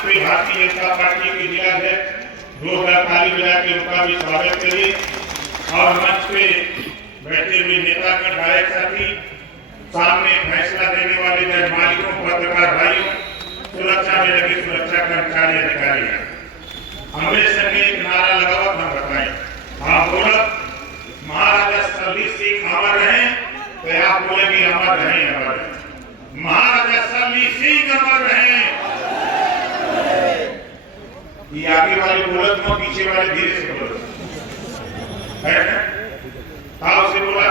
पे भारतीय जनता पार्टी के जिला अध्यक्ष 2 ताली बजा के उनका भी स्वागत करिए और मंच पे बैठे हुए नेता के विधायक साथी, सामने फैसला देने वाले जज मालिकों, पत्रकार भाइयों, सुरक्षा में लगे सुरक्षा कर्मचारी अधिकारी, हमरे संगे एक नारा लगाओ, हम बताएं। हाँ बोला, महाराजा सलीम सिंह अमर रहे, तो आप बोलेंगे अमर रहे, अमर रहे। महाराजा सलीम सिंह अमर रहे। ये आगे वाले बोलत हो, पीछे वाले धीरे से बोलो, है ना? ताव से बोला,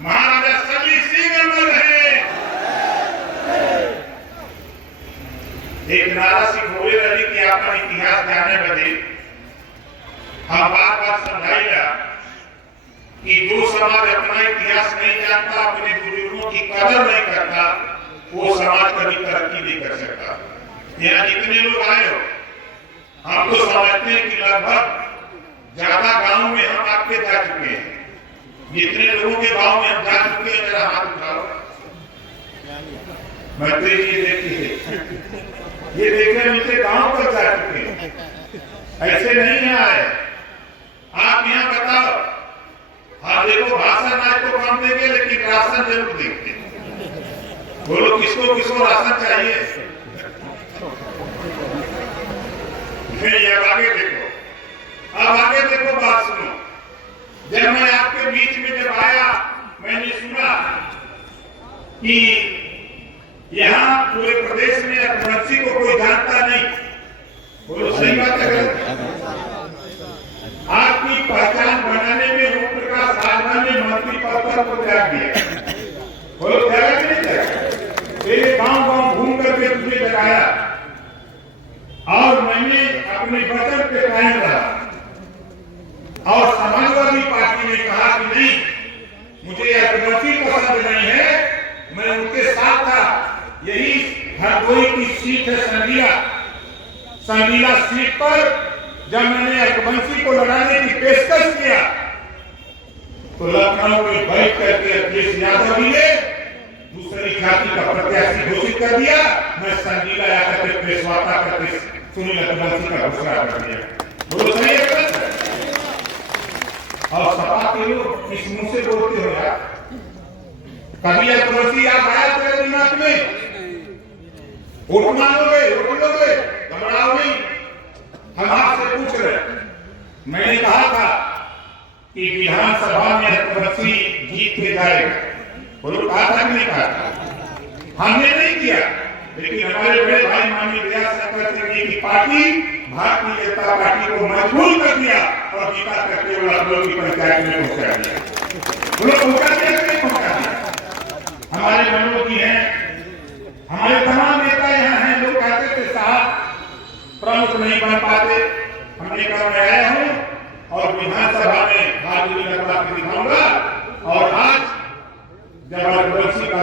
महाराजा सलीम सिंह अमर रहे। एक नारा से बोले रहे कि अपना इतिहास जाने बदे हम बार बार समझाइला कि जो समाज अपना इतिहास नहीं जानता, अपने बुजुर्गों की कदर नहीं करता, वो समाज कभी तरक्की नहीं कर सकता। यहाँ जितने लोग आए हो, हम तो समझते हैं कि लगभग ज्यादा गांव में हम आपके जा चुके हैं। जितने लोगों के गांव में हम जा चुके हैं, जरा हाथ उठाओ। मंत्री जी देखिए, ये देखने नीचे गांव पर जा चुके हैं, ऐसे नहीं आए। आप यहाँ बताओ, हाँ देखो भाषण आज तो कम देंगे, लेकिन राशन जरूर देंगे। बोलो किसको किसको राशन चाहिए? अब आगे देखो, अब आगे देखो, बात सुनो। जब मैं आपके बीच में जब आया, मैंने सुना कि यहाँ पूरे प्रदेश में रघुवंशी को कोई जानता नहीं। बोलो सही बात है? आपकी पहचान बनाने में ओम प्रकाश राणा ने मंत्री पद को त्याग दिया। बोलो त्याग नहीं त्याग? मेरे गांव गांव घूम करके तुझे लगाया और मैंने अपने वचन पे कायम रहा। और समाजवादी पार्टी ने कहा कि नहीं, मुझे रघुवंशी पसंद नहीं है, मैं उनके साथ था। यही हरदोई की सीट है, संगीला सीट पर जब मैंने रघुवंशी को लड़ाने की पेशकश किया, तो लखनऊ में बैठ करके अखिलेश यादव जी ने दूसरी जाति का प्रत्याशी घोषित कर दिया। मैं संगीला आकर के प्रेस वार्ता करके सुनील रघुवंशी का घोषणा कर दिया। बोलो सही है? और सपा के लोग इस मुंह से बोलते हो यार, कभी रघुवंशी याद आया तेरे दिमाग में? वोट मांगोगे, वोट लोगे, घबराओ नहीं। हम आपसे पूछ रहे, मैंने कहा था कि विधानसभा में रघुवंशी जीत के जाएगा। बोलो कहा था कि नहीं कहा? हमने नहीं किया, लेकिन हमारे बड़े भाई माननीय दयाशंकर सिंह जी की पार्टी भारतीय जनता पार्टी को मजबूर कर दिया और जीता करके वो लखनऊ की पंचायत में पहुंचा दिया। बोलो पहुंचा दिया कि नहीं पहुंचा दिया? हमारे मनोज जी हैं, हमारे तमाम नेता यहाँ हैं। लोग कहते थे साहब प्रमुख नहीं बन पाते, हमने कहा मैं आया हूँ और विधानसभा में बहादुरी लगवा के दिखाऊंगा। और आज जब रघुवंशी का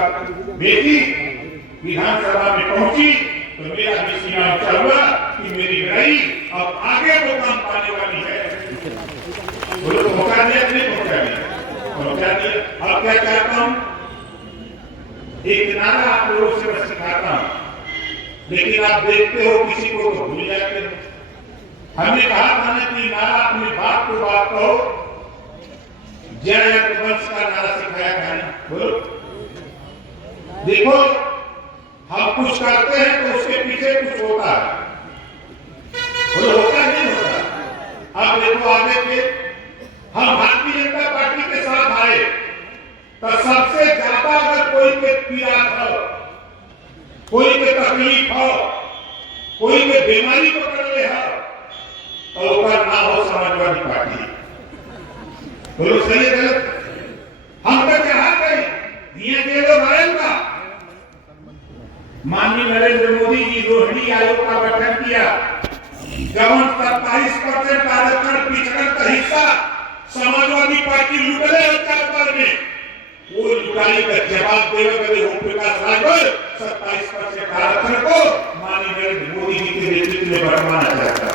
बेटी विधानसभा में पहुंची, तो मेरा भी सीना ऊंचा हुआ कि मेरी लड़ाई अब आगे वो काम पाने वाली है। बोलो मौका दिया नहीं पहुंचा दिया? पहुंचा दिया। अब क्या चाहता हूँ, एक नारा आप लोगों से मैं सिखाता हूँ, लेकिन आप देखते हो किसी को तो भूल जाते हो। हमने कहा था ना कि नारा अपने बाप को बात कहो, जय रघुवंश का नारा सिखाया था ना। बोलो देखो, हम कुछ करते हैं तो उसके पीछे कुछ होता है। बोलो होता नहीं होता? अब देखो आगे के हम भारतीय जनता पार्टी के साथ आए तो सबसे ज्यादा अगर कोई के पीड़ा हो, कोई के तकलीफ हो, कोई के बीमारी पकड़ ले हो, तो ऊपर ना हो समाजवादी पार्टी। बोलो सही है गलत? हम तो चाहते ये के लोग आएगा। माननीय नरेंद्र मोदी जी रोहिणी आयोग का गठन किया, जब 27% आरक्षण पिछड़न का हिस्सा समाजवादी पार्टी लुटले 4 में, वो लुटाई का जवाब देने के लिए ओम प्रकाश राजभर 27% आरक्षण को माननीय नरेंद्र मोदी जी के नेतृत्व में बढ़ाना चाहता है।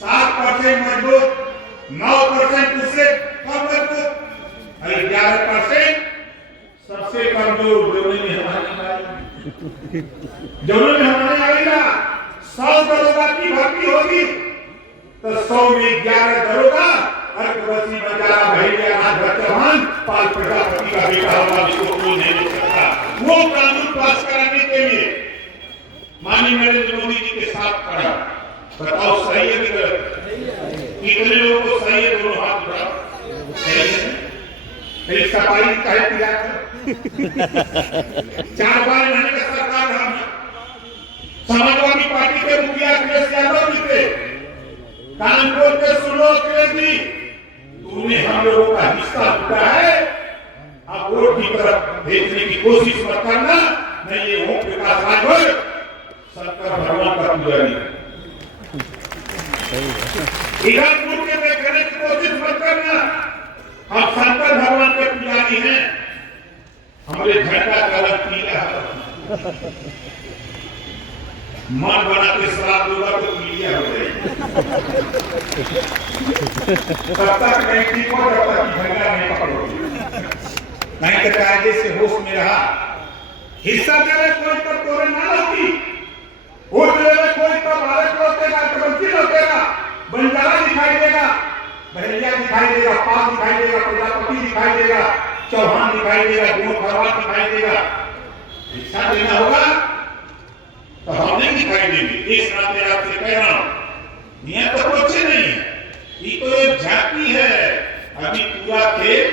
7% मजबूत, 9% उससे कम मजबूत, 11% सबसे कमजोर जो नहीं हमारी जरूर हमारे आएगा 100 दरोगा की भर्ती होगी तो 100 में 11 दरोगा अर्कवसी बंजारा भैया नाथ चौहान पाल प्रजापति का बेटा होगा जिसको कोई नहीं रोक सकता। वो कानून पास कराने के लिए माननीय नरेंद्र मोदी जी के साथ खड़ा। बताओ सही है कि गलत? कितने लोगों को सही है? दोनों हाथ उठाओ। सही है? फिर इसका पारी काहे किया? 4 बार रहने का सरकार हम समाजवादी पार्टी के मुखिया अखिलेश यादव जी थे। कानपुर के सुनो अखिलेश जी, तूने हम लोगों का हिस्सा लूटा है, अब वोट की तरफ भेजने की कोशिश मत करना। नहीं ये ओम प्रकाश राजभर शंकर भगवान का पुजारी है। ईरानपुर के देखने की कोशिश मत करना, हम शंकर भगवान के पुजारी हैं। हमारे झंडा का रंग पीला है। मन बना के शराब दूंगा तो पीलिया हो जाएगी। तब तक नहीं ठीक हो जब तक झंडा नहीं पकड़ोगे। नहीं तो कायदे से होश में रहा। हिस्सा दे रहे कोई तब तोरे ना लौटी, वोट दे रहे कोई तब भारत लौटेगा, कबंती लौटेगा, बंजारा दिखाई देगा, बहरिया दिखाई देगा, पाल दिखाई देगा, प्रजापति दिखाई देगा, चौहान दिखाई देगा, गोड़ खरवाल दिखाई देगा। हिस्सा देना होगा तो हम नहीं दिखाई देंगे। इस नाते आपसे कह रहा हूं, यह तो कुछ नहीं है, ये तो एक झांकी है। अभी पूरा खेल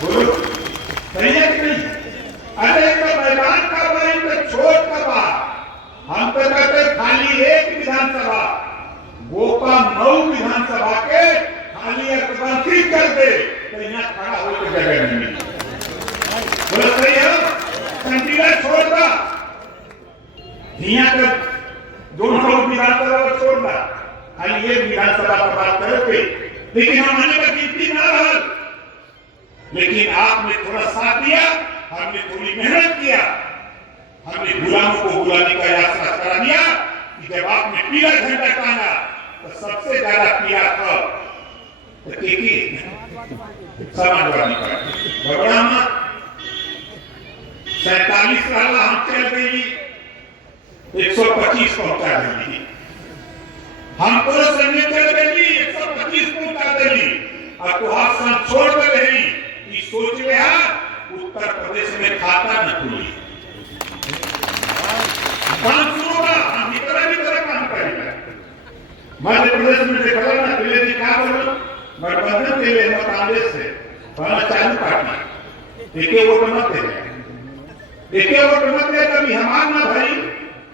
बोलो सही है कि नहीं? अरे तो मैदान का भाई तो छोड़ का बात। हम तो कहते खाली एक विधानसभा, गोपा मऊ विधानसभा के खाली अकबंदी कर दे तो यहाँ खड़ा होकर जगह नहीं मिली। बोलो सही है? चंडीगढ़ छोड़ना, यहाँ तक दोनों विधानसभा छोड़ना, खाली ये विधानसभा का बात करोगे। लेकिन हमारे का गिनती ना रहा, लेकिन आपने थोड़ा साथ दिया, हमने थोड़ी मेहनत किया, हमने गुलामों को बुलाने का यात्रा करा दिया कि जब आपने पीला झंडा टांगा तो सबसे ज्यादा किया था समाजवादी पार्टी। भगवान 47 साल हम चल गई, 125 पहुंचा देंगी। हम पूरे संघ चल गई, 125 पहुंचा देंगी। और तो आप सब छोड़ दे रही कि सोच लिया उत्तर प्रदेश में खाता न खुली। काम शुरू होगा, हम भीतर काम करेंगे। मध्य प्रदेश में देखा ना, पहले दिखा बोलो गठबंधन के लिए कांग्रेस से पहला चालू पार्टी एक वोट मत दे, एक वोट मत दे, कभी हमार ना भाई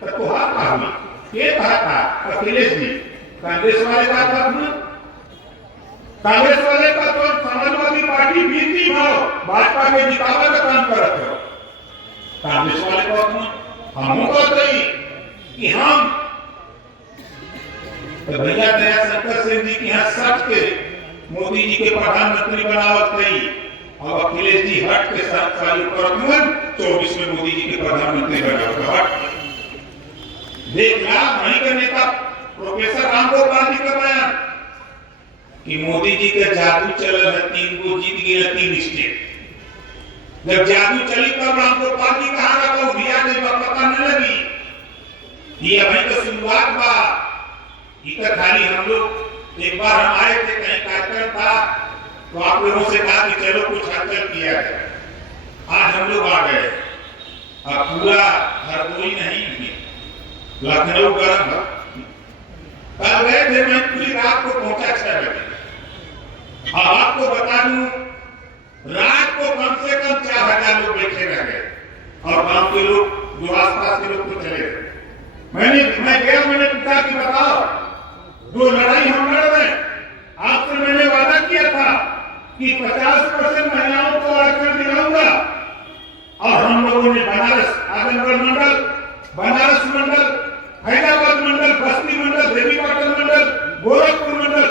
तो तुहार का हुई। ये कहा था अखिलेश जी, कांग्रेस वाले का था, कांग्रेस वाले का तो समाजवादी पार्टी बीती भाव भाजपा के जितावा का काम करते हो। कांग्रेस वाले को हम कहते ही कि हम तो भैया दया शंकर सिंह जी के यहाँ सट के मोदी जी के प्रधानमंत्री बनावत नहीं, और अखिलेश जी हट के साथ साल ऊपर 24 में मोदी जी के प्रधानमंत्री बनावत हट। देखना वहीं के नेता प्रोफेसर रामगोपाल जी का बयान कि मोदी जी का जादू चल है, 3 को जीत गए 3 स्टेट। जब जादू चली तब रामगोपाल जी कहा था भैया ने पता न लगी। ये अभी तो शुरुआत बा, इधर खाली हम लोग एक बार हम आए थे, कहीं कार्यक्रम था तो आप लोगों से कहा कि चलो कुछ हलचल किया जाए। आज हम लोग आ गए, अब पूरा हरदोई नहीं, लखनऊ गर्म। कल गए थे, मैं पूरी रात को पहुंचा 6 बजे। अब आपको बता दूं, रात को कम से कम 4000 लोग बैठे रह गए, और गांव के लोग जो आसपास के लोग तो चले गए। मैं गया, मैंने पूछा कि बताओ जो लड़ाई हम लड़ रहे, आपसे मैंने वादा किया था कि 50% महिलाओं को आरक्षण दिलाऊंगा, और हम लोगों ने बनारस आजमगढ़ मंडल, बनारस मंडल, हैदराबाद मंडल, बस्ती मंडल, देवीपाटन मंडल, गोरखपुर मंडल,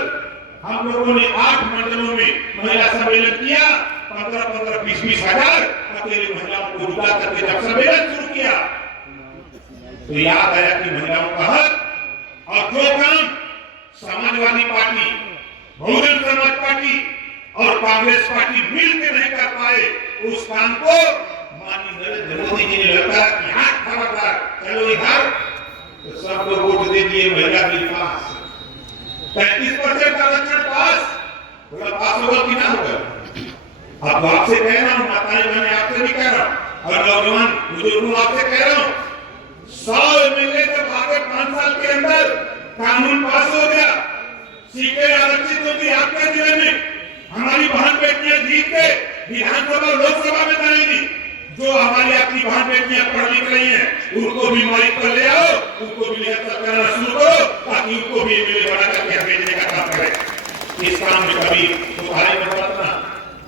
हम लोगों ने 8 मंडलों में महिला सम्मेलन किया। 15-20 हजार अकेले महिलाओं को जुटा करके जब सम्मेलन शुरू किया तो याद आया कि महिलाओं का हक और जो काम समाजवादी पार्टी, बहुजन समाज पार्टी और कांग्रेस पार्टी मिलकर नहीं कर पाए, उस काम को माननीय मोदी जी ने लगता है कि हाथ खबरदार चलो इधर, तो सब लोग वोट दे दिए महिला बिल पास, 35% आरक्षण पास, बोला पास होगा कि ना होगा। अब आपसे कह रहा हूँ, माताएं बहनें आपसे भी कह रहा हूँ, और नौजवान बुजुर्गों आपसे कह रहा हूँ, 100 एमएलए जब आगे 5 साल के अंदर कानून पास हो गया, सीटें आरक्षित होगी आपके जिले में, हमारी बहन बेटियां जीत के विधानसभा लोकसभा में जाएंगी। जो हमारी अपनी बहन बेटियां पढ़ लिख रही हैं, उनको भी माइक पर ले आओ, उनको भी लिहाजा करना शुरू करो, ताकि उनको भी एमएलए बना करके भेजने का काम करें। इस काम में कभी तुम्हारे मत रखना,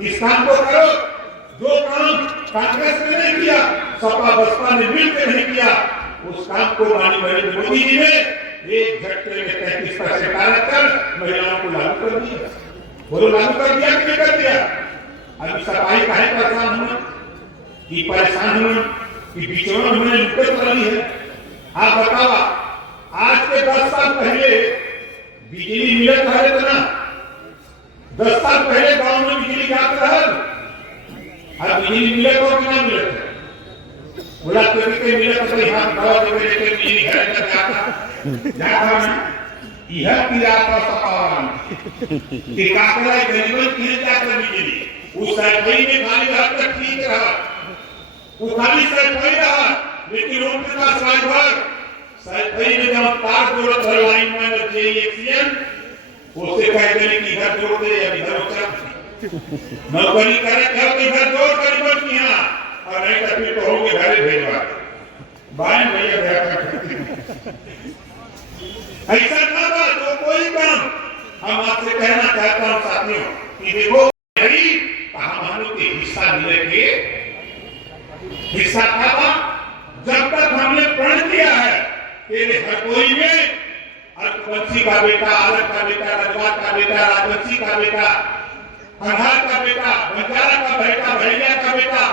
इस काम को करो जो काम कांग्रेस ने नहीं किया, सपा बसपा ने मिलकर नहीं किया, उस काम को माननीय नरेंद्र मोदी जी ने एक झटके में 33% आरक्षण महिलाओं को लागू कर दिया। वो लागू कर दिया कि नहीं कर दिया? अभी सफाई काहे परेशान हुए कि परेशान हुए कि बिचौलियों हमने लुटे पड़ी है। आप बताओ, आज के 10 साल पहले बिजली मिलत रहे तो ना, 10 साल पहले गांव में बिजली जात रहा, अब बिजली मिले तो कि ना मिले? बोला कभी के मिले तो यहाँ दवा देवे लेके बिजली घर तक जाता ना, यह किया था सपावान कि काकरा गरीबन किए जाकर बिजली उस सैफई में खाली हद तक ठीक रहा, वो खाली सैफई रहा, लेकिन उनके पास राजभर सैफई में जब तार जोड़त है लाइन में जे एक्सीएन, उससे कह देने की घर जोड़ दे या इधर उतर नौकरी करे क्या तो इधर जोड़ गरीबन की यहाँ, और नहीं तो फिर तो होंगे घरे भेजवा बाएं भैया ऐसा ना था। तो कोई काम हम आपसे कहना चाहता हूं साथियों कि देखो हम लोग के हिस्सा मिलेंगे, हिस्सा था जब तक हमने प्रण किया है तेरे हर कोई में अल्पवंशी का बेटा, आलम का बेटा, रजवात का बेटा, राजवंशी का बेटा, कंधार का बेटा, बंजारा का बेटा, भैया का बेटा,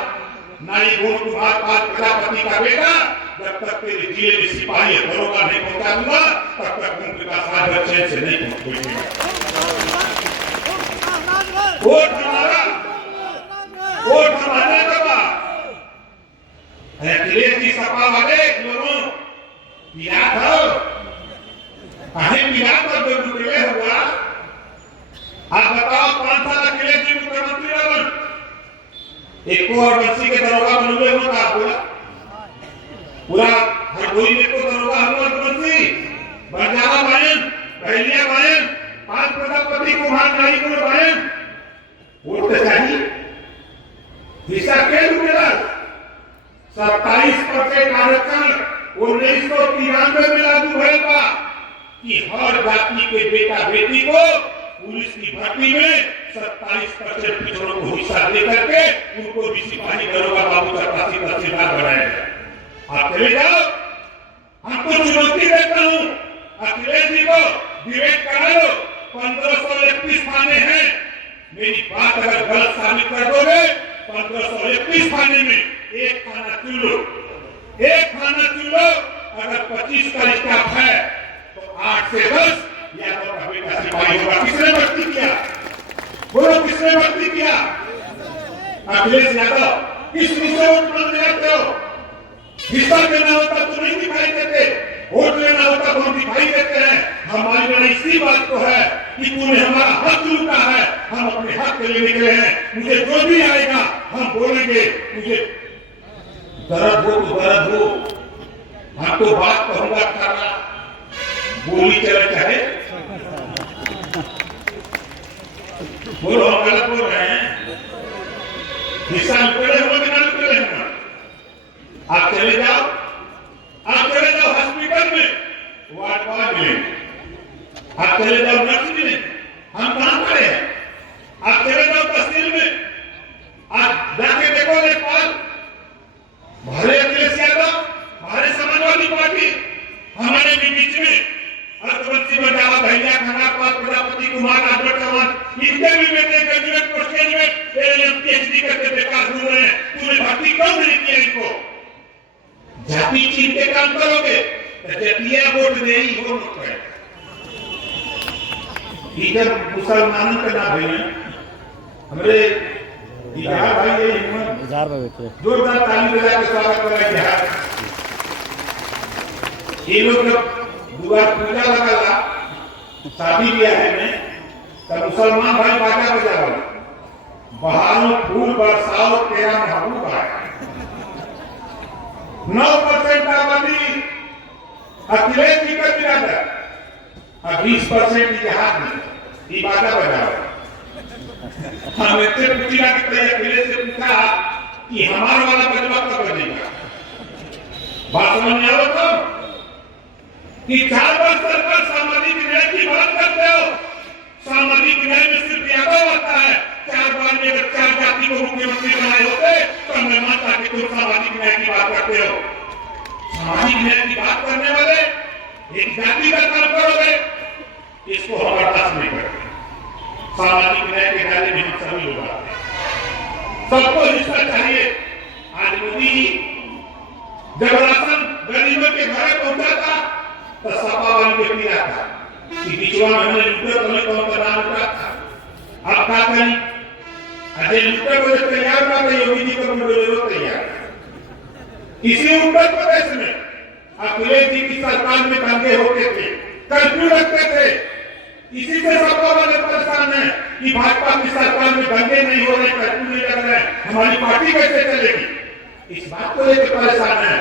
नाई गोट कुमार पाल प्रजापति का बेटा, जब तक तेरे जिले में सिपाही दरोगा नहीं पहुंचा दूंगा तब तक उनके पास आदर चैन से नहीं पहुंचेगा। वोट हमारा, वोट हमारे का अखिलेश जी सपा वाले लोगों पिया था, कहीं पिया तो दुर्गुले हुआ। आप बताओ 5 साल अखिलेश जी मुख्यमंत्री रहे, एक और बंसी के दरोगा बनुए होगा पूरा हर कोई में को दरोगा हुआ मुख्यमंत्री, बंजारा बायन, पहलिया बायन, 5 प्रजापति कुमार नाई को बायन, वोट चाहिए हिस्सा के मिला 27% आरक्षण 1993 में लागू हुआ कि हर जाति के बेटा बेटी को पुलिस की भर्ती में 27% पिछड़ों को हिस्सा दे करके उनको भी सिपाही दरोगा बाबू चपरासी तहसीलदार बनाया जाए। आप चले जाओ, आपको चुनौती देता हूँ, अखिलेश जी को डिबेट करा लो, 1531 थाने हैं, मेरी बात अगर गलत साबित कर दोगे 1531 थाने में एक थाना चुन लो, एक थाना चुन लो, अगर 25 का स्टाफ है तो 8 से 10 या तो कभी का सिपाही होगा। किसने भर्ती किया? बोलो किसने भर्ती किया? अखिलेश यादव। किस मुझसे वोट मांगने आते हो? हिस्सा देना होता तो नहीं दिखाई देते, वोट लेना होता तो हम दिखाई देते हैं। हमारी लड़ाई इसी बात को है कि तूने हमारा हक लूटा है, हम अपने हक के लिए निकले हैं। मुझे जो भी आएगा हम बोलेंगे, मुझे दर्द हो तो दर्द हो, हम तो बात कहूंगा करना, बोली चले चाहे बोलो, हम गलत बोल रहे हैं, हिस्सा लुटे हो कि ना लुटे हैं। आप चले जाओ, आप चले जाओ हॉस्पिटल में वार्ड मिलेंगे, आप चले जाओ नर्स मिले, हम कहां खड़े हैं। आप चले जाओ तहसील में, आप जाके देखो लेखपाल, भले अखिलेश यादव, हमारे समाजवादी पार्टी, हमारे भी बीच में अर्थवंशी बंजारा भैया खंगार पाल प्रजापति कुमार आदर चौहान, इनके भी बेटे graduate post graduate LM PhD करके बेकार घूम रहे हैं। तूने भर्ती क्यों नहीं किया इनको? जाति चीन के काम करोगे तो जतिया वोट दे ही हो नोट है। जब मुसलमानों के ना भाई हमारे भाई ये जोरदार ताली बजा के स्वागत कराई बिहार। ये लोग जब दुआ पूजा लगाला शादी ब्याह में तब मुसलमान भाई बाजा बजाओ, बहारों फूल बरसाओ तेरा महबूब आए। 9% आबादी अखिलेश जी का बिरादर और 20% इतिहास में ये बाजा बजाओ। हम इससे पूछा कि अखिलेश से पूछा कि हमारा वाला बजवा कब बजेगा। बात समझ में आओ तो कि 4 वर्ष सरकार सामाजिक न्याय की बात करते हो। सामाजिक न्याय में सिर्फ यादव आता है। 4 बार में अगर 4 जाति को मुख्यमंत्री बनाए होते तो मैं मानता कि तुम सामाजिक न्याय की बात करते हो। सामाजिक न्याय की बात करने वाले एक जाति का काम करोगे, इसको हम बर्दाश्त नहीं करते। सामाजिक न्याय के दायरे में हम सभी लोग आते हैं, सबको हिस्सा चाहिए। आज मोदी जब राशन गरीबों के घर पहुंचा था तो सपा वाले व्यक्ति आता कि पिछवा महीने लुटे तुम्हें कौन का नाम उठा था। अब क्या करें, अजय लुटे को तैयार था तो योगी जी को बोलो तैयार। इसी उत्तर प्रदेश में अखिलेश जी की सरकार में दंगे होते थे, कर्फ्यू रखते थे। इसी से सपा वाले परेशान है कि भाजपा की सरकार में दंगे नहीं हो रहे, कर्फ्यू नहीं लग रहे, हमारी पार्टी कैसे चलेगी। इस बात को लेकर परेशान है।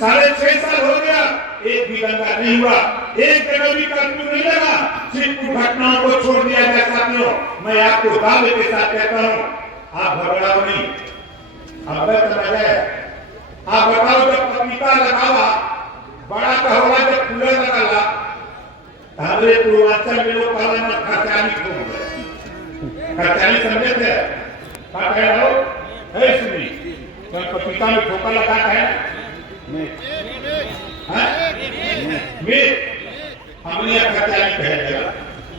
6.5 साल हो गया, एक भी दंगा नहीं हुआ, एक जगह भी कर्फ्यू नहीं लगा। सिर्फ घटनाओं को छोड़ दिया जाए। साथियों, मैं आपको दावे के साथ कहता हूँ, आप घबराओ नहीं। अब है आप बताओ, जब पपीता लगावा बड़ा कहवा, जब कूलर लगाला हमारे पूर्वांचल में लोग कहला ना खर्चाली हो गए। खर्चाली समझे थे क्या कह रहे हो? है सुनी तो पपीता में ठोकर लगा है हमने खर्चाली कह दिया।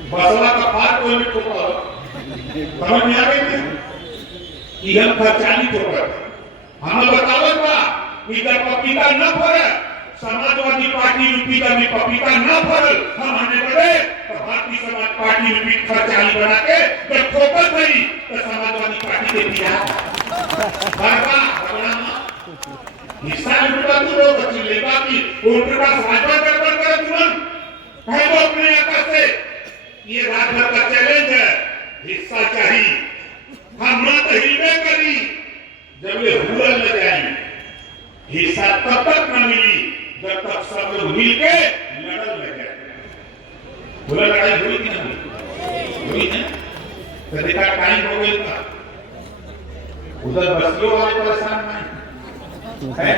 बसवा का पार कोई में ठोकर समझ में आ गई थी कि हम खर्चाली ठोकर। हमें बताओ कि जब पपीता न फरे, समाजवादी पार्टी यूपी का भी पपीता न फरल, हम आने बढ़े तो भारतीय समाज पार्टी यूपी खर्चाली बना के जब ठोकर गई तो समाजवादी पार्टी के दिया हिस्सा लुटा तू लोग अच्छी लेगा कि उनके पास भाजपा गड़बड़ करे तुरंत कह दो अपने आका से ये रात भर का चैलेंज है, हिस्सा चाहिए। हम मत हिलने करी जब ये हुलल न जाए, हिस्सा तब तक न मिली जब तक सब लोग मिलके लड़न लगे। हुलल लड़ाई हुई कि नहीं हुई है? तो देखा टाइम हो गई था। उधर बस्तियों वाले परेशान नहीं है,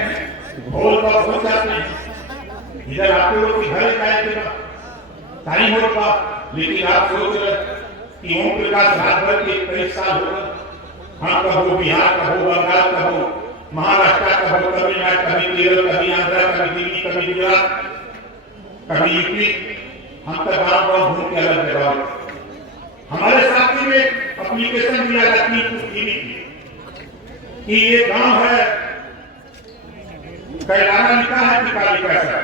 भोल का हो जाते हैं। इधर आपके लोग की घर जाएंगे टाइम होगा, लेकिन आप सोच रहे कि ओम प्रकाश रात भर के 23 साल हो गए। हाँ, कहो बिहार, कहो बंगाल, कहो महाराष्ट्र, कहो तमिलनाडु, कभी केरल, कभी आंध्र, कभी दिल्ली, कभी गुजरात, कभी यूपी, हम तक गाँव घूम के अलग जगह। हमारे साथी में एप्लीकेशन दिया जाती है कि ये गांव है, कैलाना लिखा है कि काली कैसा